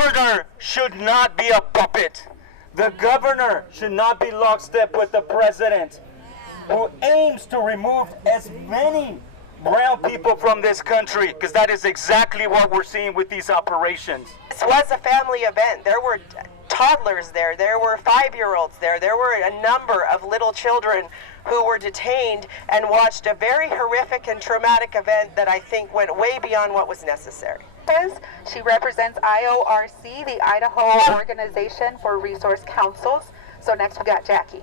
governor should not be a puppet. The governor should not be lockstep with the president, who aims to remove as many brown people from this country, because that is exactly what we're seeing with these operations. This was a family event. There were toddlers there. There were 5-year-olds there. There were a number of little children who were detained and watched a very horrific and traumatic event that I think went way beyond what was necessary. She represents IORC, the Idaho Organization for Resource Councils. So next we got Jackie.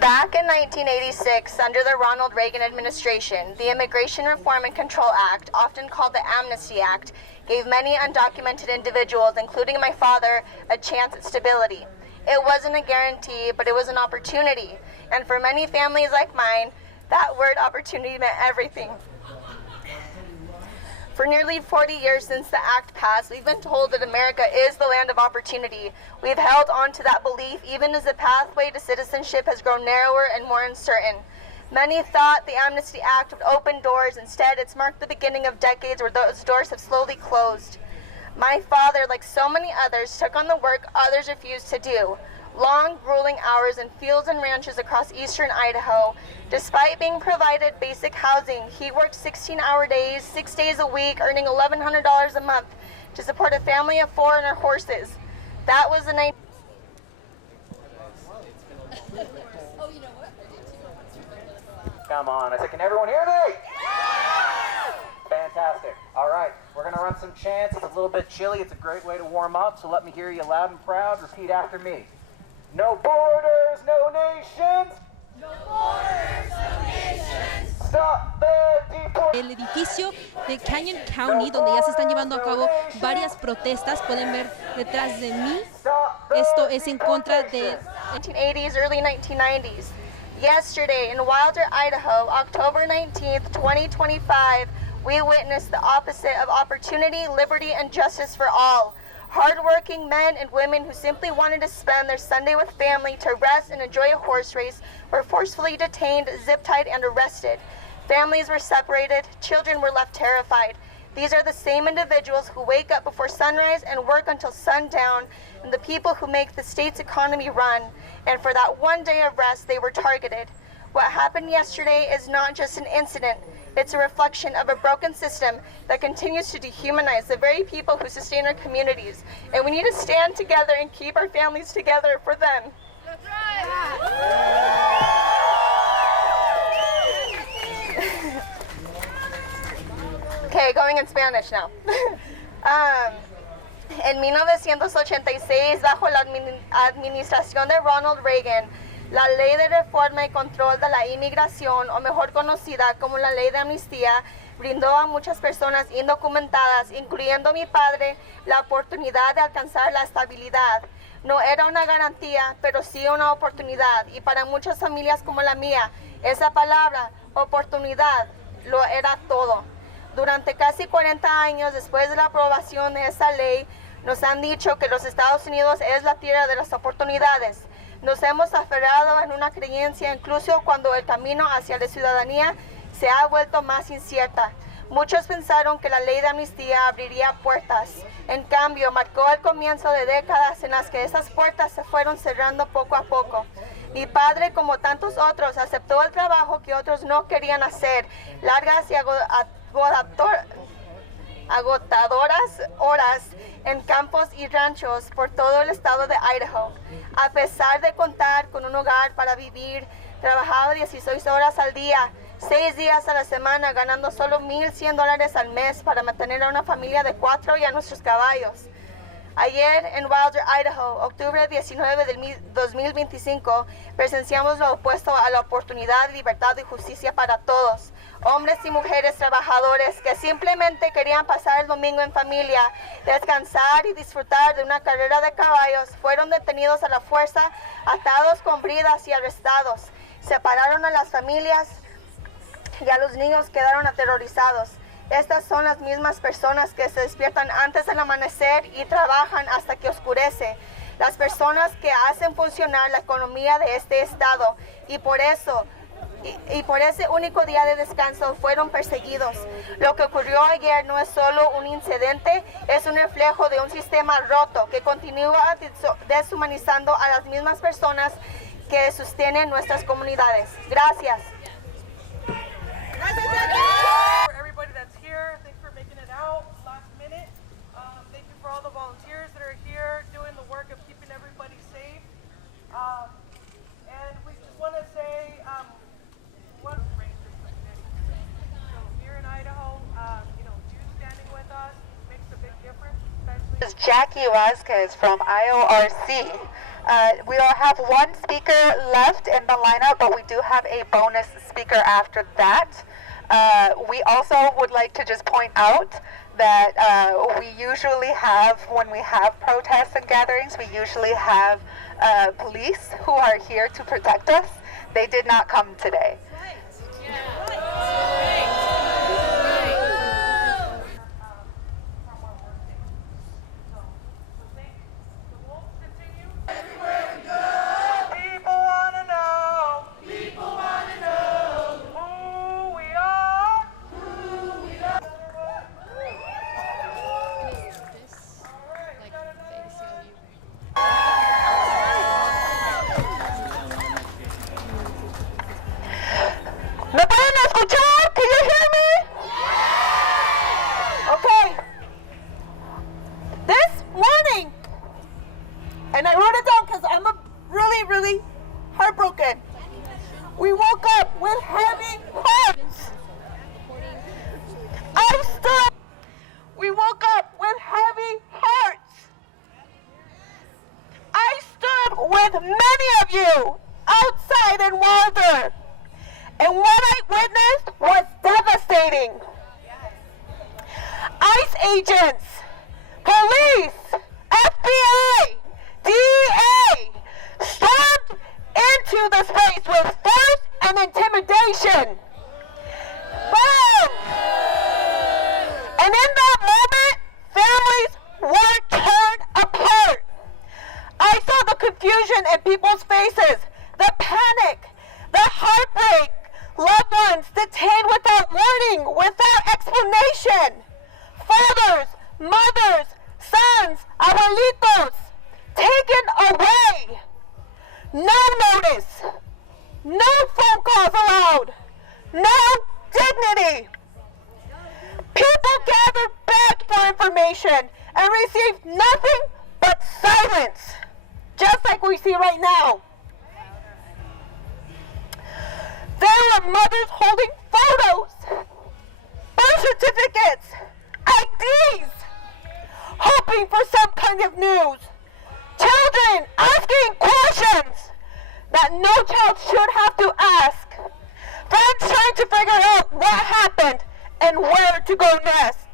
Back in 1986, under the Ronald Reagan administration, the Immigration Reform and Control Act, often called the Amnesty Act, gave many undocumented individuals, including my father, a chance at stability. It wasn't a guarantee, but it was an opportunity. And for many families like mine, that word opportunity meant everything. For nearly 40 years since the act passed, we've been told that America is the land of opportunity. We've held on to that belief even as the pathway to citizenship has grown narrower and more uncertain. Many thought the Amnesty Act would open doors. Instead, it's marked the beginning of decades where those doors have slowly closed. My father, like so many others, took on the work others refused to do. Long, grueling hours in fields and ranches across eastern Idaho. Despite being provided basic housing, he worked 16-hour days, 6 days a week, earning $1,100 a month to support a family of 4 and our horses. That was the night. Come on, I said, can everyone hear me? Fantastic. All right, we're gonna run some chants. It's a little bit chilly. It's a great way to warm up, so let me hear you loud and proud. Repeat after me. No borders, no nations. No borders, no nations. Stop the deportation. El edificio de Canyon County, donde ya se están llevando a cabo varias protestas, pueden ver detrás de mí. Esto es en contra de 1980s, early 1990s. Yesterday in Wilder, Idaho, October 19th, 2025, we witnessed the opposite of opportunity, liberty, and justice for all. Hardworking men and women who simply wanted to spend their Sunday with family to rest and enjoy a horse race were forcefully detained, zip-tied, and arrested. Families were separated, children were left terrified. These are the same individuals who wake up before sunrise and work until sundown, and the people who make the state's economy run. And for that one day of rest, they were targeted. What happened yesterday is not just an incident. It's a reflection of a broken system that continues to dehumanize the very people who sustain our communities. And we need to stand together and keep our families together for them. That's right. Okay, going in Spanish now. En 1986, bajo la administración de Ronald Reagan, la Ley de Reforma y Control de la Inmigración, o mejor conocida como la Ley de Amnistía, brindó a muchas personas indocumentadas, incluyendo mi padre, la oportunidad de alcanzar la estabilidad. No era una garantía, pero sí una oportunidad. Y para muchas familias como la mía, esa palabra, oportunidad, lo era todo. Durante casi 40 años después de la aprobación de esa ley, nos han dicho que los Estados Unidos es la tierra de las oportunidades. Nos hemos aferrado en una creencia incluso cuando el camino hacia la ciudadanía se ha vuelto más incierta. Muchos pensaron que la ley de amnistía abriría puertas. En cambio, marcó el comienzo de décadas en las que esas puertas se fueron cerrando poco a poco. Mi padre, como tantos otros, aceptó el trabajo que otros no querían hacer, largas y agotadoras horas en campos y ranchos por todo el estado de Idaho. A pesar de contar con un hogar para vivir, trabajaba 16 horas al día, 6 días a la semana, ganando solo $1,100 al mes para mantener a una familia de 4 y a nuestros caballos. Ayer en Wilder, Idaho, octubre 19 del 2025, presenciamos lo opuesto a la oportunidad, libertad y justicia para todos. Hombres y mujeres trabajadores que simplemente querían pasar el domingo en familia, descansar y disfrutar de una carrera de caballos, fueron detenidos a la fuerza, atados con bridas y arrestados. Separaron a las familias y a los niños quedaron aterrorizados. Estas son las mismas personas que se despiertan antes del amanecer y trabajan hasta que oscurece. Las personas que hacen funcionar la economía de este estado. Y por eso y por ese único día de descanso fueron perseguidos. Lo que ocurrió ayer no es solo un incidente, es un reflejo de un sistema roto que continúa deshumanizando a las mismas personas que sostienen nuestras comunidades. Gracias. For everybody that's here, thanks for making it out last minute. Thank you for all the volunteers that are here doing the work of keeping everybody safe. And we just want to say what ranges the community. So here in Idaho, you standing with us makes a big difference, especially. This is Jackie Vasquez from IORC. We will have one speaker left in the lineup, but we do have a bonus speaker after that. We also would like to just point out that we usually have, when we have protests and gatherings, we usually have police who are here to protect us. They did not come today. ¿Me pueden escuchar? Can you hear me? Okay. This morning, and I wrote it down because I'm really heartbroken. We woke up with heavy hearts. We woke up with heavy hearts. I stood with many of you outside in Walter. And what I witnessed was devastating. ICE agents, police, FBI, DEA stormed into the space with force and intimidation. Boom! And in that moment, families were torn apart. I saw the confusion in people's faces, the panic, the heartbreak, loved ones detained without warning, without explanation. Fathers, mothers, sons, abuelitos, taken away. No notice, no phone calls allowed, no dignity. People gathered, begged for information, and received nothing but silence, just like we see right now. There were mothers holding photos, birth certificates, IDs, hoping for some kind of news. Children asking questions that no child should have to ask. Friends trying to figure out what happened and where to go next.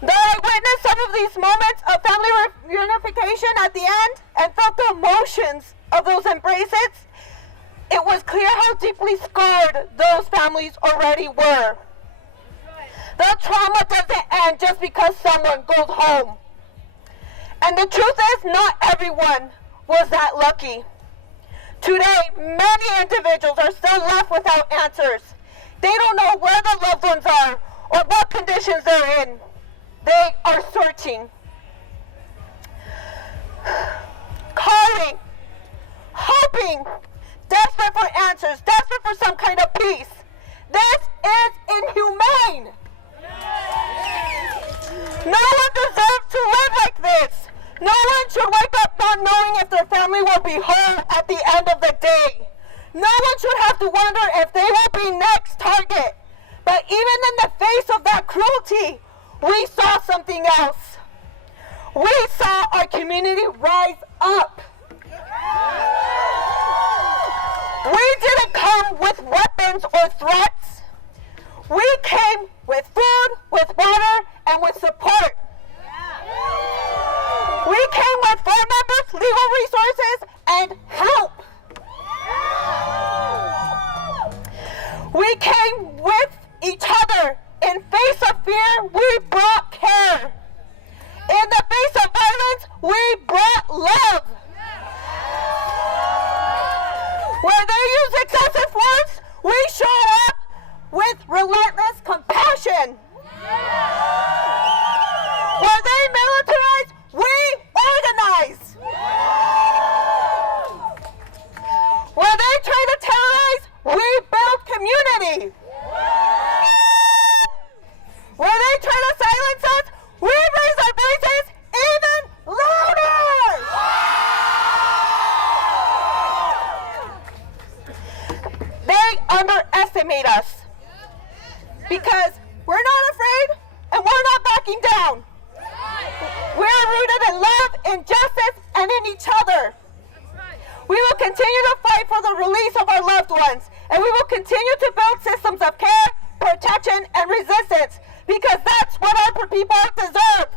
Though I witnessed some of these moments of family reunification at the end and felt the emotions of those embraces, it was clear how deeply scarred those families already were. The trauma doesn't end just because someone goes home. And the truth is, not everyone was that lucky. Today, many individuals are still left without answers. They don't know where their loved ones are or what conditions they're in. They are searching, calling, hoping, desperate for answers, desperate for some kind of peace. This is inhumane. No one deserves to live like this. No one should wake up not knowing if their family will be home at the end of the day. No one should have to wonder if they will be next target. But even in the face of that cruelty, we saw something else. We saw our community rise up. We didn't come with weapons or threats. We came with food, with water, and with support. We came with phone numbers, legal resources, and help. We came with each other. In face of fear, we brought care. In the face of violence, we brought love. Where they use excessive force, Where they militarize, we organize. Where they try to terrorize, we build community. Where they try to silence us, we raise our voices even louder. They underestimate us because we're not afraid and we're not backing down. We're rooted in love, in justice, and in each other. We will continue to fight for the release of our loved ones, and we will continue to build systems of care, protection, and resistance, because that's what our people deserve.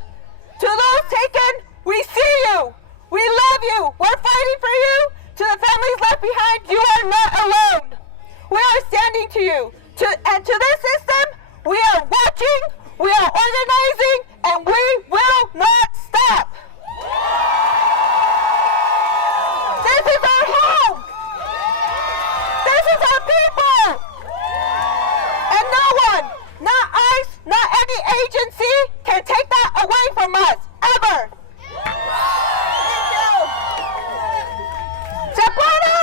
To those taken, we see you. We love you. We're fighting for you. To the families left behind, you are not alone. We are standing to you. And to this system, we are watching, we are organizing, and we will not stop. This is our home. This is our people. And no one, not ICE, not any agency, can take that away from us, ever. Thank you. ¿Se puede?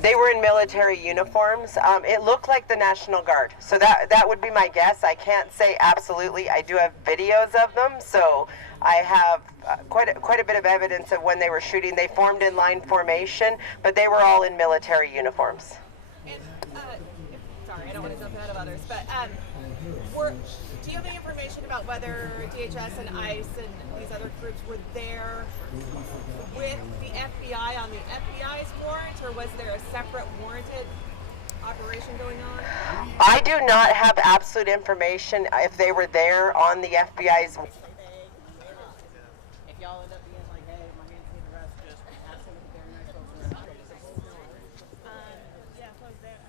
They were in military uniforms. It looked like the National Guard. So that would be my guess. I can't say absolutely. I do have videos of them, so I have quite a bit of evidence of when they were shooting. They formed in line formation, but they were all in military uniforms. And, sorry, I don't want to jump ahead of others, but do you have any information about whether DHS and ICE and these other groups were there with the FBI on the FBI's warrant, or was there a separate warranted operation going on? I do not have absolute information if they were there on the FBI's. If y'all end up being like, hey, my man's being arrested, just ask them if they're nice folks around. Yeah, I was there.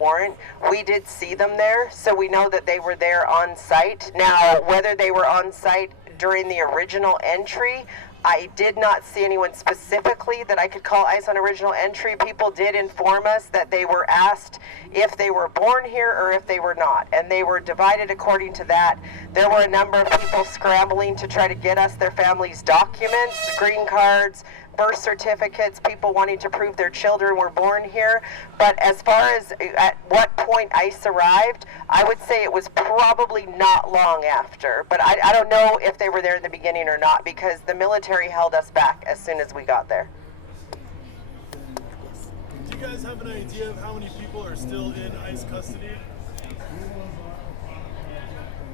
Warrant. We did see them there, so we know that they were there on site. Now, whether they were on site during the original entry, I did not see anyone specifically that I could call ICE on original entry. People did inform us that they were asked if they were born here or if they were not, and they were divided according to that. There were a number of people scrambling to try to get us their families' documents, green cards, birth certificates, people wanting to prove their children were born here. But as far as at what point ICE arrived, I would say it was probably not long after. But I don't know if they were there in the beginning or not, because the military held us back as soon as we got there. Do you guys have an idea of how many people are still in ICE custody?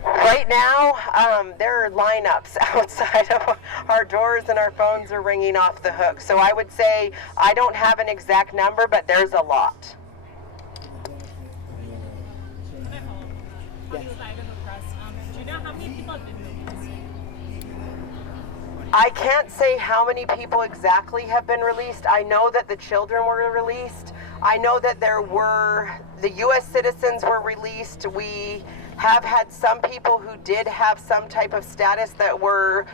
Right now, there are lineups outside of our doors, and our phones are ringing off the hook. So I would say I don't have an exact number, but there's a lot. Idaho Press. Do you know how many people have been released? I can't say how many people exactly have been released. I know that the children were released. I know that the U.S. citizens were released. We have had some people who did have some type of status that were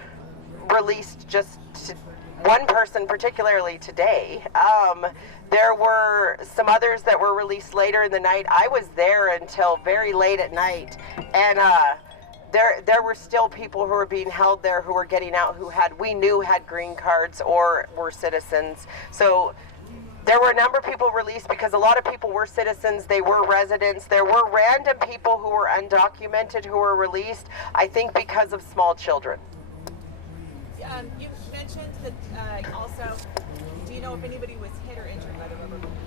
released one person particularly today. There were some others that were released later in the night. I was there until very late at night, and there were still people who were being held there who were getting out who we knew had green cards or were citizens. So there were a number of people released because a lot of people were citizens, they were residents. There were random people who were undocumented who were released, I think because of small children. You mentioned that also, do you know if anybody was hit or injured by the rubber bullets?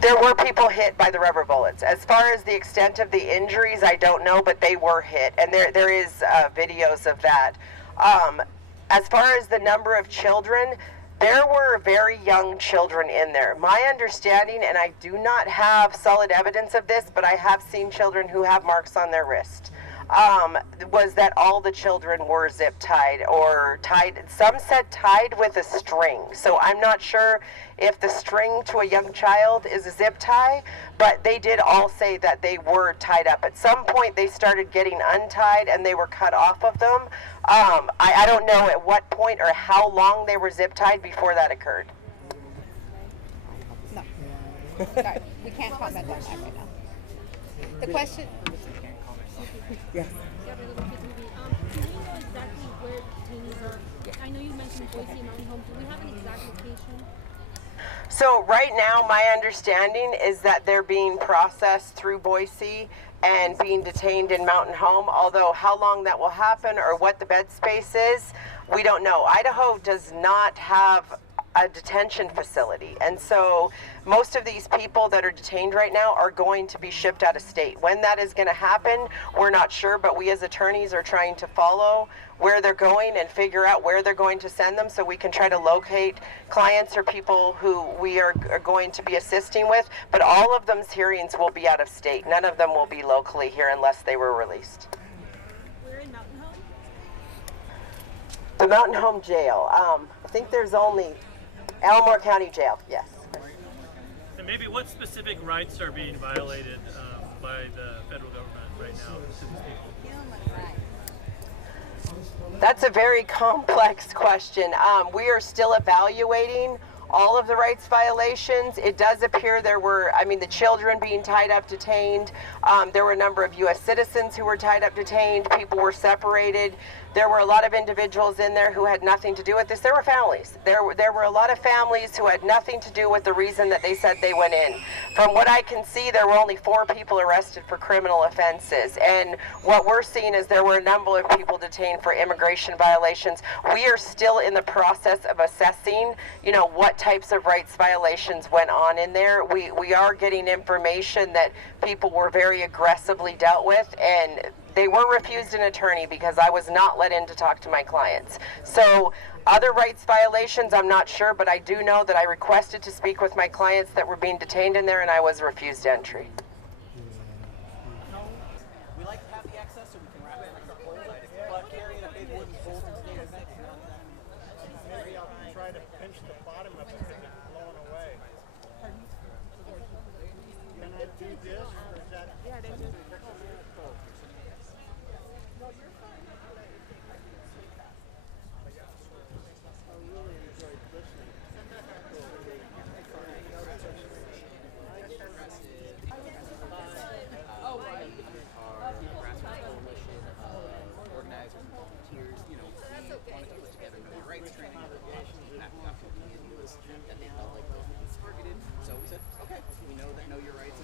There were people hit by the rubber bullets. As far as the extent of the injuries, I don't know, but they were hit, and there is videos of that. As far as the number of children, There were very young children in there. My understanding, and I do not have solid evidence of this, but I have seen children who have marks on their wrist, was that all the children were zip tied or tied. Some said tied with a string. So I'm not sure if the string to a young child is a zip tie, but they did all say that they were tied up. At some point they started getting untied and they were cut off of them. I don't know at what point or how long they were zip tied before that occurred. No. Sorry, we can't comment on that right now. The question. Yes. Do you know exactly where detainees are? I know you mentioned Boise and Mountain Home. Do we have an exact location? So right now, my understanding is that they're being processed through Boise and being detained in Mountain Home, although how long that will happen or what the bed space is, we don't know. Idaho does not have a detention facility, and so most of these people that are detained right now are going to be shipped out of state. When that is going to happen, we're not sure, but we as attorneys are trying to follow where they're going and figure out where they're going to send them so we can try to locate clients or people who we are going to be assisting with. But all of them's hearings will be out of state. None of them will be locally here unless they were released. We're in Mountain Home? The Mountain Home Jail. I think there's only Elmore County Jail, yes. And maybe what specific rights are being violated by the federal government right now to these people? That's a very complex question. We are still evaluating all of the rights violations. It does appear there were, the children being tied up, detained. There were a number of U.S. citizens who were tied up, detained. People were separated. There were a lot of individuals in there who had nothing to do with this. There were families. There were a lot of families who had nothing to do with the reason that they said they went in. From what I can see, there were only 4 people arrested for criminal offenses. And what we're seeing is there were a number of people detained for immigration violations. We are still in the process of assessing, what types of rights violations went on in there. We are getting information that people were very aggressively dealt with, and they were refused an attorney because I was not let in to talk to my clients. So other rights violations, I'm not sure, but I do know that I requested to speak with my clients that were being detained in there, and I was refused entry. We like to have the access so we can wrap it like a whole, but carrying a big wooden bolt and stay with it. Maybe I'll try to pinch the bottom of it and it's blowing away. Can I do this, or is that? Yeah, it is. So we said, okay, we know that Know Your Rights